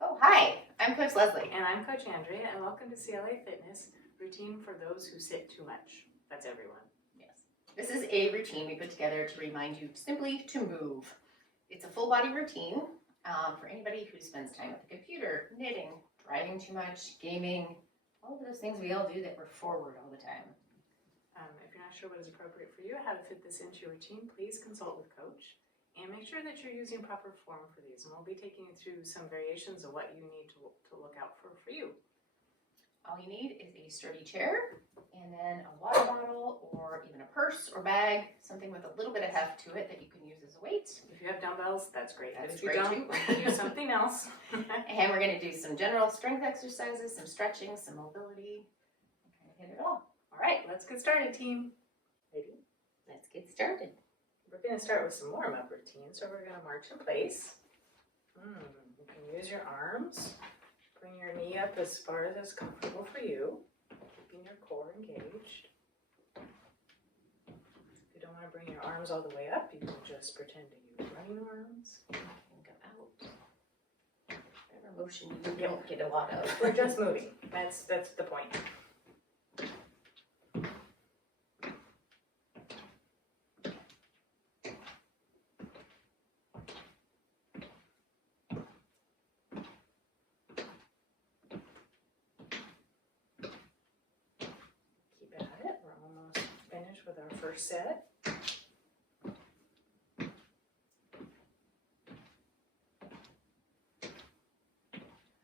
Oh, hi, I'm Coach Leslie. And I'm Coach Andrea, and welcome to CLA Fitness, routine for those who sit too much. That's everyone. Yes. This is a routine we put together to remind you simply to move. It's a full body routine for anybody who spends time at the computer, knitting, driving too much, gaming, all of those things we all do that we're forward all the time. If you're not sure what is appropriate for you, how to fit this into your routine, please consult with Coach. And make sure that you're using proper form for these. And we'll be taking you through some variations of what you need to look out for you. All you need is a sturdy chair and then a water bottle or even a purse or bag, something with a little bit of heft to it that you can use as a weight. If you have dumbbells, that's great. That's if you great don't, too. you can use something else. And we're going to do some general strength exercises, some stretching, some mobility, and kind of hit it all. All right, let's get started, team. Ready? Let's get started. We're going to start with some warm-up routine. So we're going to march in place. You can use your arms. Bring your knee up as far as is comfortable for you, keeping your core engaged. If you don't want to bring your arms all the way up, you can just pretend to use running arms. And go out. Whatever motion you don't get a lot of. We're just moving. That's the point. With our first set.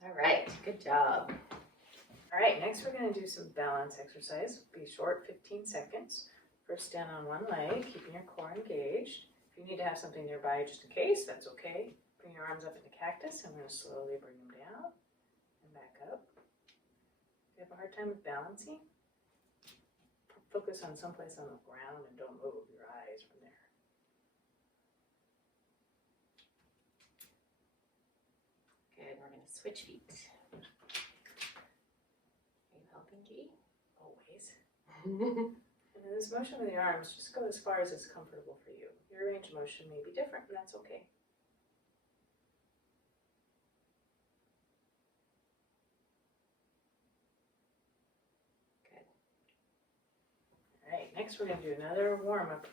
All right, good job. All right, next we're going to do some balance exercise. Be short, 15 seconds. First, stand on one leg, keeping your core engaged. If you need to have something nearby just in case, that's okay. Bring your arms up into cactus. I'm going to slowly bring them down and back up. If you have a hard time with balancing, focus on someplace on the ground and don't move your eyes from there. Good, we're going to switch feet. Are you helping, G? Always. And in this motion with your arms, just go as far as is comfortable for you. Your range of motion may be different, and that's okay. Next, we're going to do another warm-up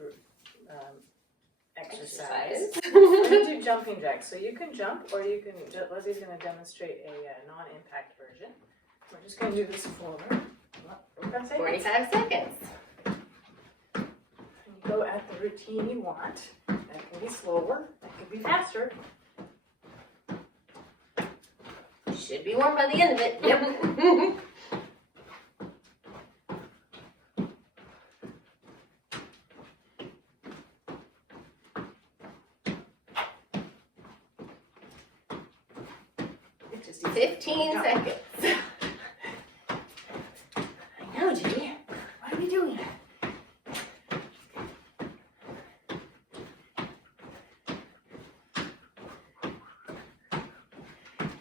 exercise. We're going to do jumping jacks. So you can jump, or you can. Leslie's going to demonstrate a non-impact version. We're just going to do this for 45 seconds. And you go at the routine you want. That can be slower. That can be faster. Should be warm by the end of it. Yep. 15 seconds. I know, G. What are we doing?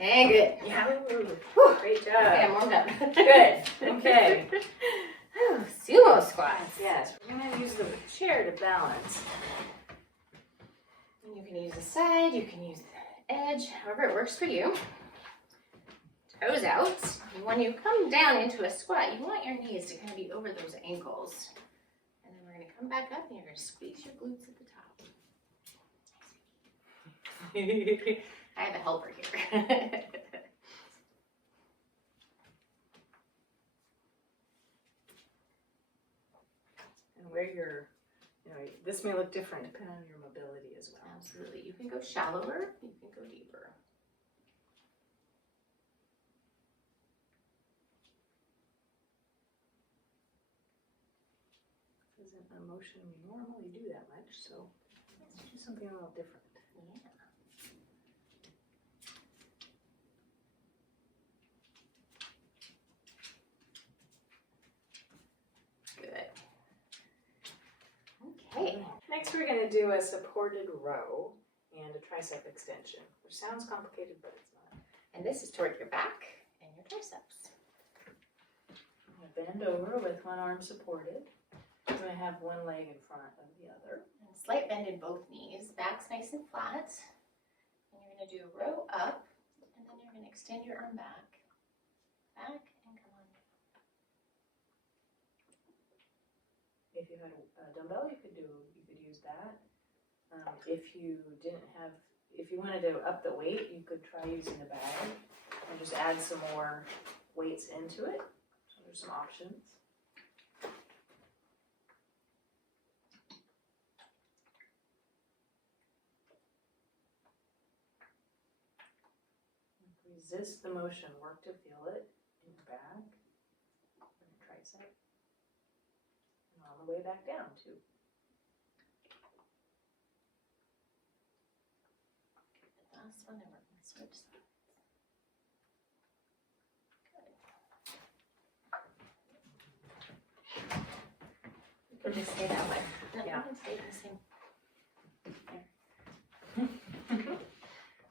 And good. Yeah. Whew. Great job. Okay, I'm warmed up. Good. Okay. Sumo squats. Yes, we're going to use the chair to balance. And you can use the side, you can use the edge, however it works for you. Toes out. When you come down into a squat, you want your knees to kind of be over those ankles. And then we're going to come back up and you're going to squeeze your glutes at the top. I have a helper here. And where you're, this may look different depending on your mobility as well. Absolutely. You can go shallower, you can go deeper. Isn't a motion we normally do that much, so let's do something a little different. Yeah. Good. Okay. Next we're going to do a supported row and a tricep extension, which sounds complicated, but it's not. And this is toward your back and your triceps. I'm going to bend over with one arm supported. I'm going to have one leg in front of the other. And slight bend in both knees. Back's nice and flat. And you're going to do a row up, and then you're you're going to extend your arm back, and come on down. If you had a dumbbell, you could use that. If you wanted to up the weight, you could try using the bag and just add some more weights into it. So there's some options. Resist the motion, work to feel it in your back, in your tricep, and all the way back down too. Last one, and we're going to switch sides. Good. You can just stay that way. No, Yeah. you can stay the same.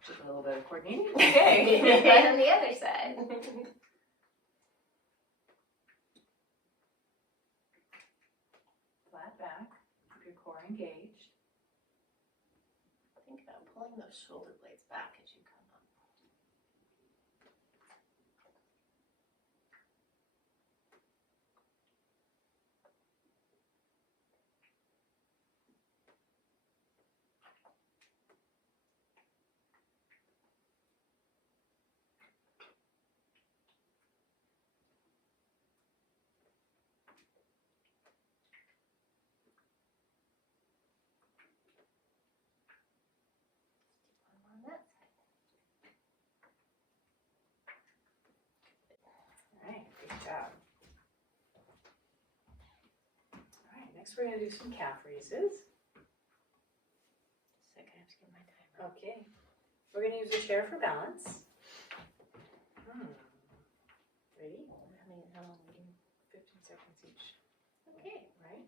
Just a little bit of coordinating. Okay. Right on the other side. Flat back, keep your core engaged. Think about pulling those shoulder blades back as you come up. One more on that side. All right, great job. All right, next we're going to do some calf raises. Just a second, I have to get my timer. Okay, we're going to use a chair for balance. Ready? How long we do? 15 seconds each, Okay. right?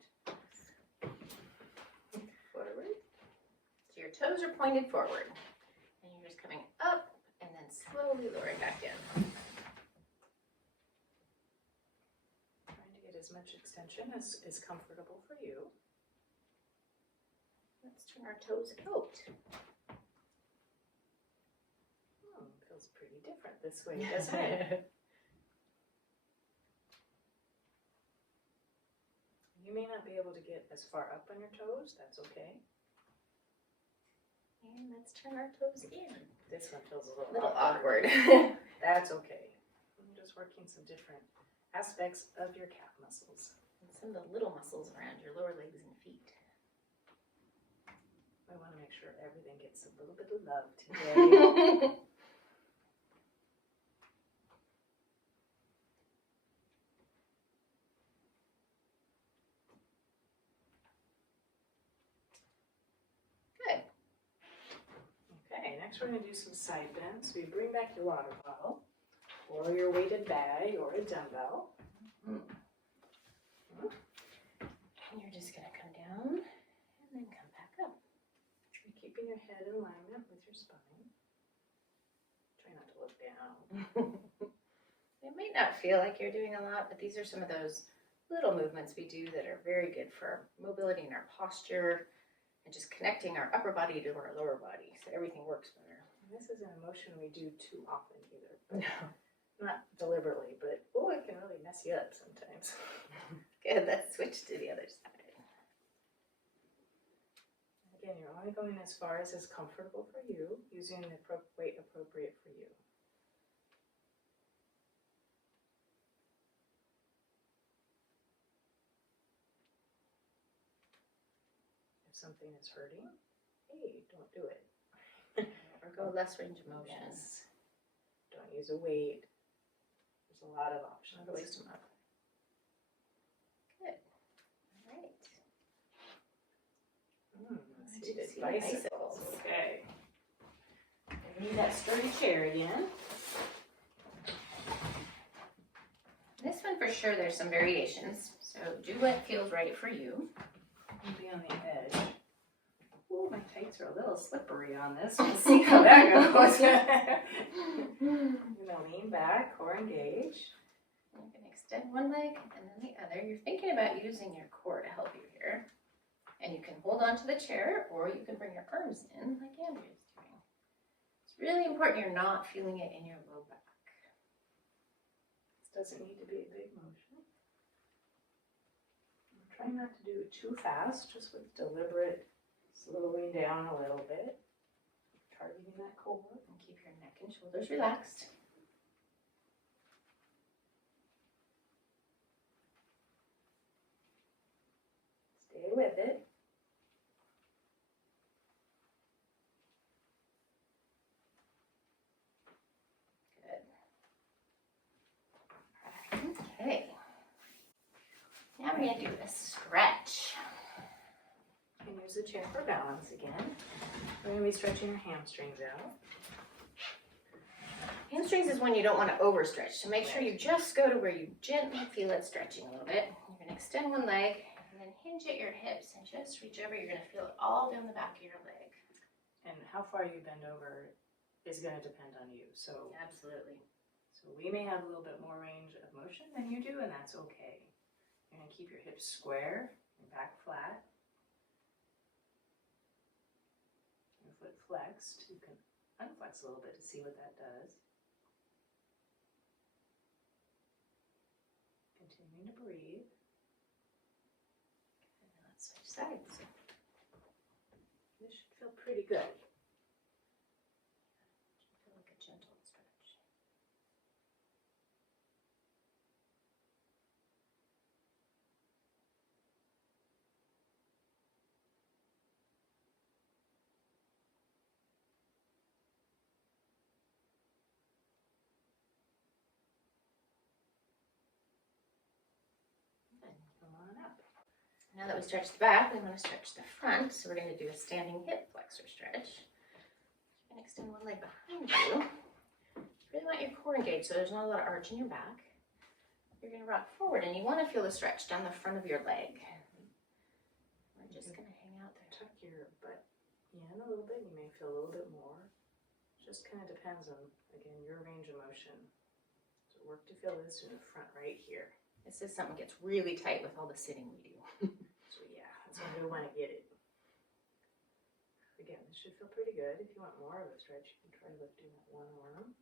Forward. So your toes are pointed forward. And you're just coming up and then slowly lowering back down. Trying to get as much extension as is comfortable for you. Let's turn our toes out. Feels pretty different this way, doesn't it? You may not be able to get as far up on your toes, that's okay. And let's turn our toes in. This one feels a little Awkward. That's okay. I'm just working some different aspects of your calf muscles. And some of the little muscles around your lower legs and feet. I want to make sure everything gets a little bit of love today. Good. Okay, next we're going to do some side bends. So you bring back your water bottle or your weighted bag or a dumbbell. And you're just going to come down and then come back up. You're keeping your head in alignment with your spine. Try not to look down. It might not feel like you're doing a lot, but these are some of those little movements we do that are very good for our mobility and our posture and just connecting our upper body to our lower body so everything works better. And this isn't a motion we do too often either. But not deliberately, but it can really mess you up sometimes. Good, let's switch to the other side. Again, you're only going as far as is comfortable for you, using the weight appropriate for you. If something is hurting, hey, don't do it. Or go less range of motion. Yes. Don't use a weight. There's a lot of options. Not to waste them up. Good. All right. Seated Seated bicycles. bicycles. Okay. We need that sturdy chair again. This one for sure, there's some variations. So do what feels right for you. I'll be on the edge. Ooh, my tights are a little slippery on this. We'll see how that goes. I'm gonna lean back, core engaged. You can extend one leg and then the other. You're thinking about using your core to help you here. And you can hold on to the chair or you can bring your arms in like Andrew's doing. It's Really important you're not feeling it in your low back. This doesn't need to be a big motion. I'm trying not to do it too fast, just with deliberate slowing down a little bit. Targeting that core. And keep your neck and shoulders relaxed. Stay with it. Good. Okay. Now we're going to do a stretch. You can use the chair for balance again. We're going to be stretching your hamstrings out. Hamstrings is when you don't want to overstretch, so make sure you just go to where you gently feel it stretching a little bit. You're going to extend one leg and then hinge at your hips and just reach over. You're going to feel it all down the back of your leg. And how far you bend over is going to depend on you. So Absolutely. So we may have a little bit more range of motion than you do, and that's okay. You're going to keep your hips square, your back flat, your foot flexed. You can unflex a little bit to see what that does. Continuing to breathe. And now let's switch sides. This should feel pretty good. Feel like a gentle stretch. Come on up. Now that we stretched the back, we want to stretch the front. So we're going to do a standing hip flexor stretch. You're going to extend one leg behind you. You really want your core engaged so there's not a lot of arch in your back. You're going to rock forward and you want to feel the stretch down the front of your leg. We're just going to hang out there. Tuck your butt in a little bit. You may feel a little bit more. Just kind of depends on, again, your range of motion. So work to feel this in the front right here. This is something that gets really tight with all the sitting we do. So yeah, that's when we want to get it. Again, this should feel pretty good. If you want more of a stretch, you can try lifting that one arm.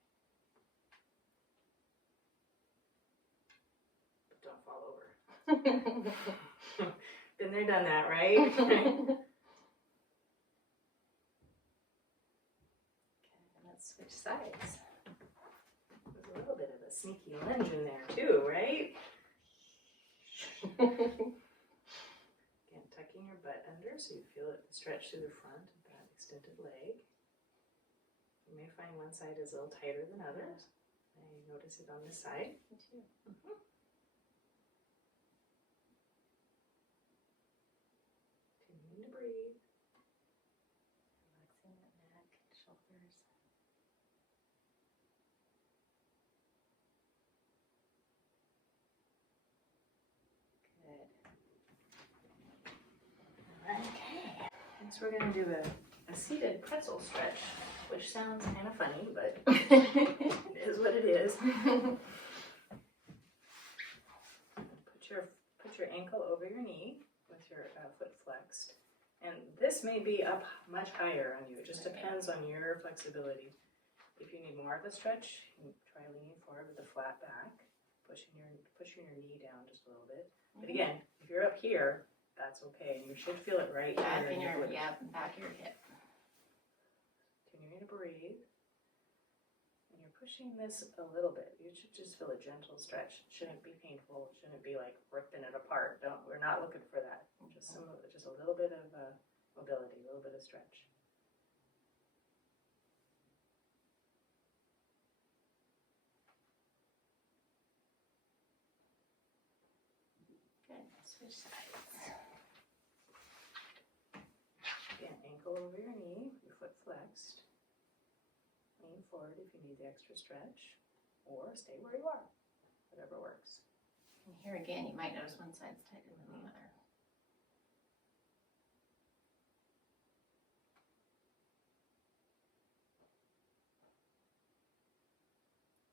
But don't fall over. Been there, done that, right? Okay, let's switch sides. There's a little bit of a sneaky lunge in there too, right? Again, tucking your butt under so you feel it stretch through the front of that extended leg. You may find one side is a little tighter than others. I notice it on this side. Me too. Continuing to breathe. Relaxing that neck, shoulders. Good. Okay. Next we're going to do a seated pretzel stretch, which sounds kind of funny, but it is what it is. Put your ankle over your knee with your foot flexed. And this may be up much higher on you. It just depends on your flexibility. If you need more of a stretch, you can try leaning forward with a flat back, pushing your knee down just a little bit. But again, if you're up here, that's okay. And you should feel it right Back here in your, glutes. yeah, back of your hip. Continuing to breathe. And you're pushing this a little bit. You should just feel a gentle stretch. It shouldn't be painful. It shouldn't be like ripping it apart. We're not looking for that. Just a little bit of mobility, a little bit of stretch. Good. Switch sides. Again, ankle over your knee, your foot flexed. Lean forward if you need the extra stretch, or stay where you are, whatever works. And here again, you might notice one side's tighter than the other.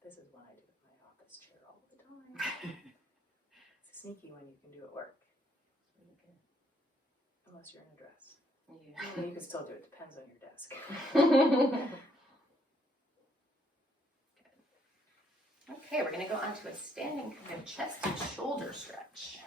This is what I do in my office chair all the time. It's a sneaky one, you can do at work. It's really good. Unless you're in a dress. Yeah. You can still do it, depends on your desk. Okay, we're gonna go on to a standing kind of chest and shoulder stretch.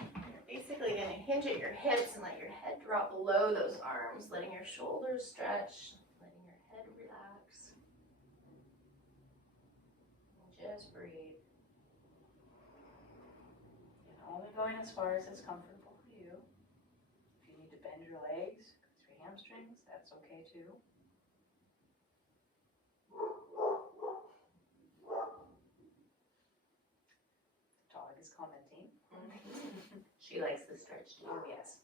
You're basically gonna hinge at your hips and let your head drop below those arms, letting your shoulders stretch, letting your head relax. And just breathe. And only going as far as is comfortable for you. If you need to bend your legs, because your hamstrings, that's okay too. The dog is commenting. She likes the stretch too. Oh, yes.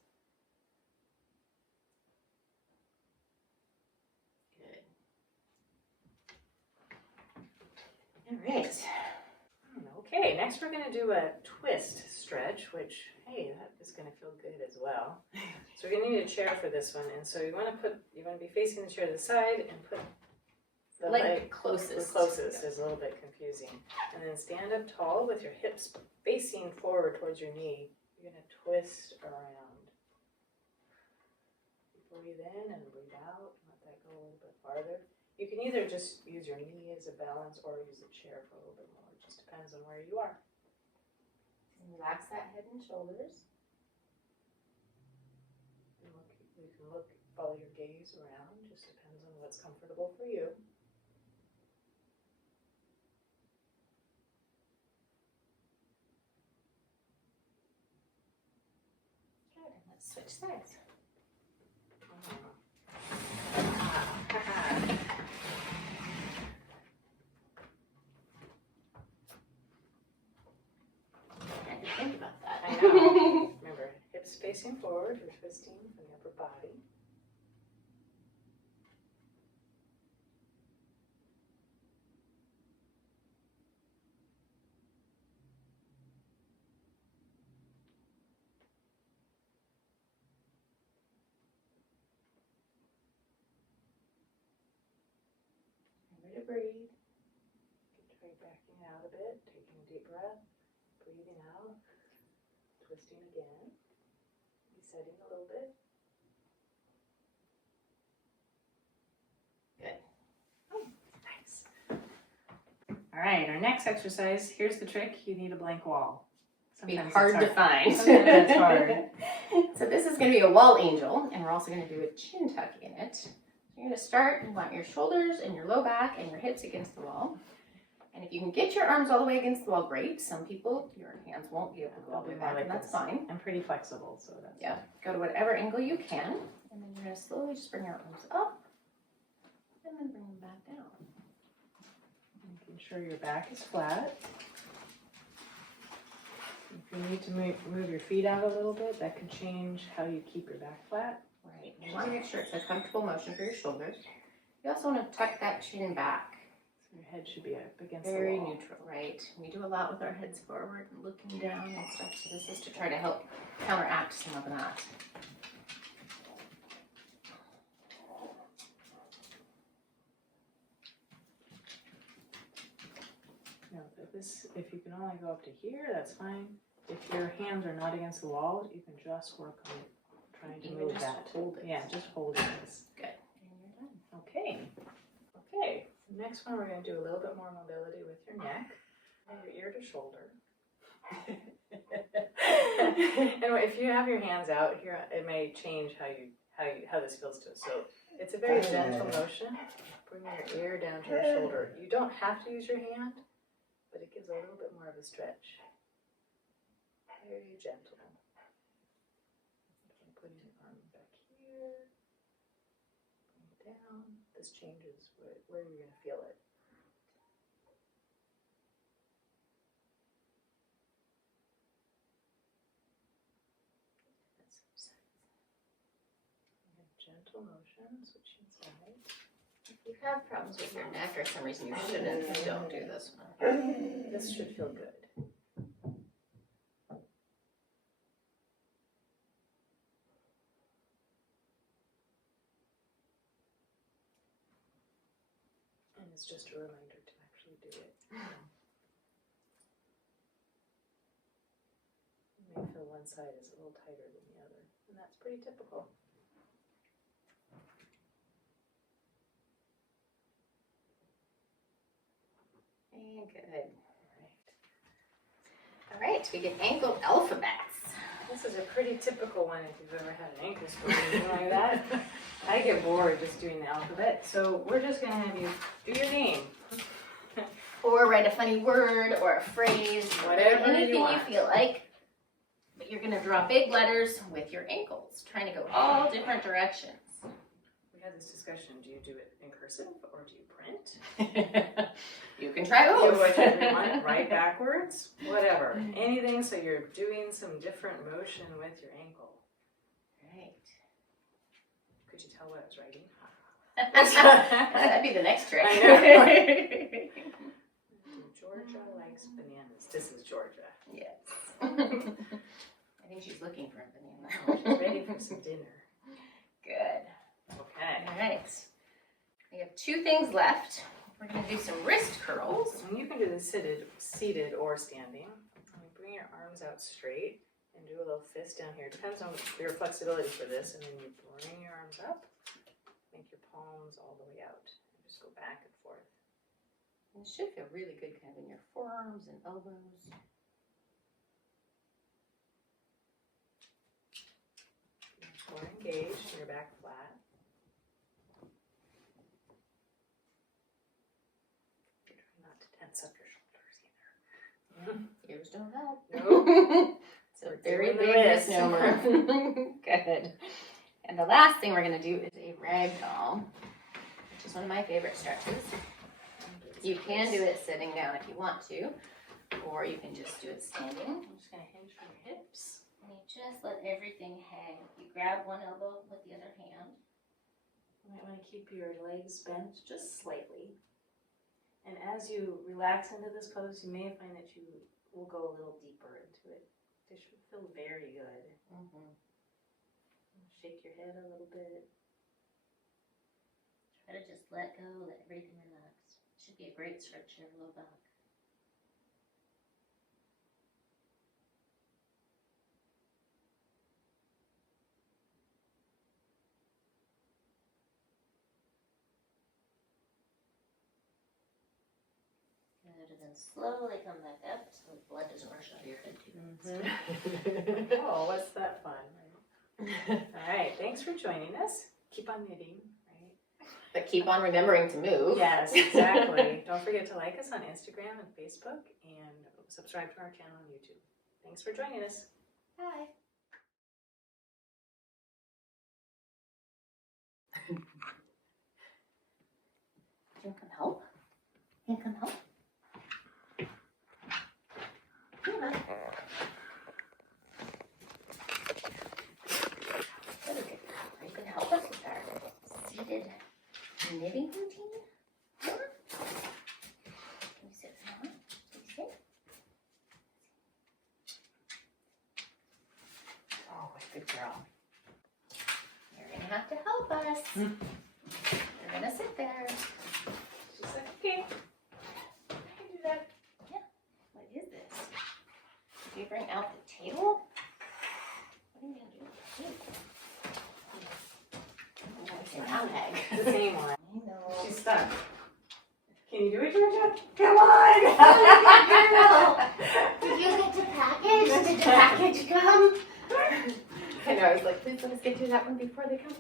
Good. All right. Okay, next we're going to do a twist stretch, which, hey, that is going to feel good as well. So we're going to need a chair for this one, and so you want to be facing the chair to the side and put the leg closest. The closest is a little bit confusing. And then stand up tall with your hips facing forward towards your knee. You're going to twist around. Breathe in and breathe out. Let that go a little bit farther. You can either just use your knee as a balance or use the chair for a little bit more. It just depends on where you are. Relax that head and shoulders. You can follow your gaze around. Just depends on what's comfortable for you. Good. And let's switch sides. I had to think about that. I know. Remember, hips facing forward, you're twisting from the upper body. Remember to breathe. Try backing out a bit, taking a deep breath, breathing out, twisting again, resetting a little bit. Good. Oh, nice. All right, our next exercise, here's the trick. You need a blank wall. Be hard to find. Sometimes it's hard. So this is going to be a wall angel, and we're also going to do a chin tuck in it. So you're going to start, you want your shoulders and your low back and your hips against the wall. And if you can get your arms all the way against the wall, great. Some people, your hands won't be able to go all the way back, and that's fine. I'm pretty flexible, so that's Yeah, go to whatever angle you can, and then you're going to slowly just bring your arms up, and then bring them back down. making sure your back is flat. If you need to move your feet out a little bit, that could change how you keep your back flat. Right. You want to make sure it's a comfortable motion for your shoulders. You also want to tuck that chin back. So your head should be up against the Very wall. neutral, right? We do a lot with our heads forward and looking down and stuff, so this is to try to help counteract some of that. Now, if you can only go up to here, that's fine. If your hands are not against the wall, you can just work on trying to move that. Hold it. Yeah, just hold it. Good. And you're done. Okay. Okay. Next one, we're going to do a little bit more mobility with your neck, and your ear to shoulder. And if you have your hands out here, it may change how this feels to us. So it's a very gentle motion. Bring your ear down to your shoulder. You don't have to use your hand, but it gives a little bit more of a stretch. Very gentle. Putting your arm back here. Bring it down. This changes where you're going to feel it. Gentle motion, switching sides. If you have problems with your neck or some reason you shouldn't, don't do this one. This should feel good. And it's just a reminder to actually do it. You may feel one side is a little tighter than the other, and that's pretty typical. good. All right, we get ankle alphabets. This is a pretty typical one if you've ever had an ankle sprain or anything like that. I get bored just doing the alphabet, so we're just gonna have you do your name. Or write a funny word or a phrase, Whatever anything you want. feel like. But you're gonna draw big letters with your ankles, trying to go all different directions. We had this discussion, do you do it in cursive or do you print? You can try Do both. whatever you want, write backwards, whatever. Anything so you're doing some different motion with your ankle. Right. Could you tell what I was writing? That'd be the next trick. I know. Georgia likes bananas. This is Georgia. Yes. I think she's looking for a banana. She's ready for some dinner. Good. Okay. All right. We have 2 things left. We're going to do some wrist curls. And you can do this seated or standing. Bring your arms out straight and do a little fist down here. Depends on your flexibility for this. And then you bring your arms up, make your palms all the way out. And just go back and forth. And it should feel really good kind of in your forearms and elbows. Core engaged, your back flat. Try not to tense up your shoulders either. Ears don't help. Nope. It's a We're very doing the big wrist. misnomer. Good. And the last thing we're going to do is a ragdoll, which is one of my favorite stretches. You can do it sitting down if you want to, or you can just do it standing. I'm just going to hinge from your hips. And you just let everything hang. You grab one elbow with the other hand. You might want to keep your legs bent just slightly. And as you relax into this pose, you may find that you will go a little deeper into it. It should feel very good. Shake your head a little bit. Try to just let go, let everything relax. Should be a great stretch in your low back. Good, and then slowly come back up so the blood doesn't rush out of your head too fast. Oh, what's that fun? All right, thanks for joining us. Keep on knitting, right? But keep on remembering to move. Yes, exactly. Don't forget to like us on Instagram and Facebook and subscribe to our channel on YouTube. Thanks for joining us. Bye. You want to come help? You want to come help? Come on. Very good. Are you going to help us with our seated knitting routine? Can you sit down? Can you sit? Oh, what a good girl. You're going to have to help us. You're going to sit there. She's like, okay, I can do that. What is this? Do you bring out the table? What are you going to do with the table? Now, Meg. The same one. I know. She's stuck. Can you do it, Georgia? Come on! Did you get to package? Did the package come? I know, I was like, please let us get through that one before they come.